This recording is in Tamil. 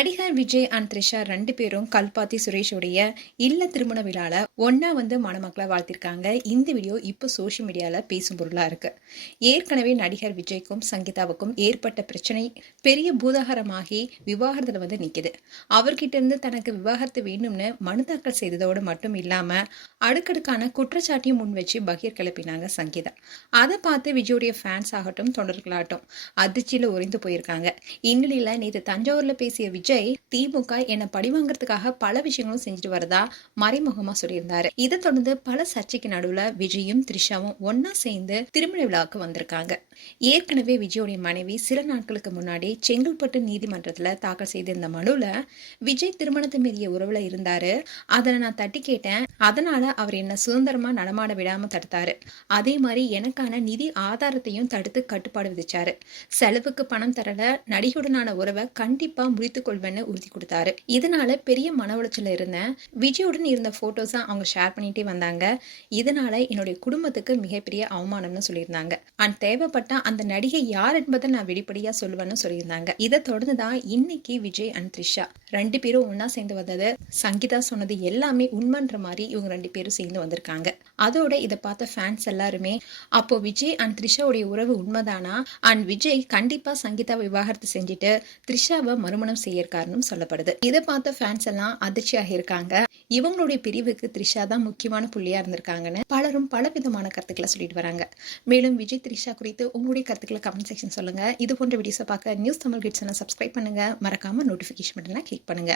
நடிகர் விஜய் அண்ட் த்ரிஷா 2 பேரும் கல்பாத்தி சுரேஷோடைய இல்ல திருமண விழால ஒன்னா மணமக்களை வாழ்த்திருக்காங்க. இந்த வீடியோ இப்போ சோஷியல் மீடியால பேசும் பொருளா இருக்கு. ஏற்கனவே நடிகர் விஜய்க்கும் சங்கீதாவுக்கும் ஏற்பட்ட பிரச்சனை பெரிய பூதாகரமாகி விவாகரத்துல நிக்குது. அவர்கிட்ட இருந்து தனக்கு விவாகரத்து வேண்டும்னு மனு தாக்கல் செய்ததோடு மட்டும் இல்லாம அடுக்கடுக்கான குற்றச்சாட்டையும் முன் வச்சு பகீர் கிளப்பினாங்க சங்கீதா. அதை பார்த்து விஜயோடைய ஃபேன்ஸ் ஆகட்டும் தொண்டர்களாகட்டும் அதிர்ச்சியில உறைந்து போயிருக்காங்க. இந்நிலையில நேற்று தஞ்சாவூர்ல பேசிய விஜய் திமுக என்ன பழிவாங்கிறதுக்காக பல விஷயங்களும் செஞ்சுட்டு வரதா மறைமுகமா சொல்லியிருந்தாரு. இதை தொடர்ந்து பல சர்ச்சைக்கு நடுவுல விஜயும் த்ரிஷாவும் ஒன்னா சேர்ந்து திருமண விழாவுக்கு வந்திருக்காங்க. ஏற்கனவே விஜயோடைய மனைவி சில நாட்களுக்கு முன்னாடி செங்கல்பட்டு நீதிமன்றத்துல தாக்கல் செய்திருந்த மனுல விஜய் திருமணத்தை மீறிய உறவுல இருந்தாரு, அதை நான் தட்டி கேட்டேன், அதனால அவர் என்ன சுதந்திரமா நடமாட விடாம தடுத்தாரு. அதே மாதிரி எனக்கான நிதி ஆதாரத்தையும் தடுத்து கட்டுப்பாடு விதிச்சாரு. செலவுக்கு பணம் தரல, நடிகையுடனான உறவை கண்டிப்பா முடித்துக் கொள்வேன்னு உறுதி கொடுத்தாரு. இதனால பெரிய மன உளைச்சல இருந்தேன். விஜயுடன் இருந்த போட்டோஸ அவங்க ஷேர் பண்ணிட்டே வந்தாங்க. இதனால என்னுடைய குடும்பத்துக்கு மிகப்பெரிய அவமானம்னு சொல்லியிருந்தாங்க. அண்ட் தேவைப்பட்ட அந்த நடிகை யார் என்பதை நான் வெளிப்படையா சொல்லுவேன்னு சொல்லியிருந்தாங்க. இதை தொடர்ந்துதான் இன்னைக்கு விஜய் அண்ட் த்ரிஷா 2 பேரும் ஒன்னா சேர்ந்து வந்தது. சங்கீதா சொன்னது எல்லாமே உண்மைன்ற மாதிரி இவங்க 2 பேரும் சேர்ந்து வந்திருக்காங்க. அதோட இதை பார்த்த ஃபேன்ஸ் எல்லாருமே அப்போ விஜய் அண்ட் த்ரிஷாவுடைய உறவு உண்மைதானா, அண்ட் விஜய் கண்டிப்பா சங்கீதா விவாகரத்து செஞ்சுட்டு த்ரிஷாவை மறுமணம் செய்யறக்காரனும் சொல்லப்படுது. இதை பார்த்த ஃபேன்ஸ் எல்லாம் அதிர்ச்சியாக இருக்காங்க. இவங்களுடைய பிரிவுக்கு த்ரிஷா தான் முக்கியமான புள்ளியா இருந்திருக்காங்கன்னு பலரும் பல விதமான கருத்துக்களை சொல்லிட்டு வராங்க. மேலும் விஜய் த்ரிஷா குறித்து உங்களுடைய கருத்துக்களை கமெண்ட் செக்ஷன் சொல்லுங்க. இது போன்ற வீடியோஸை பார்க்க நியூஸ் தமிழ் கிட்ஸ் சப்ஸ்கிரைப் பண்ணுங்க. மறக்காம நோட்டிபிகேஷன் பட்டனை கிளிக் பண்ணுங்க.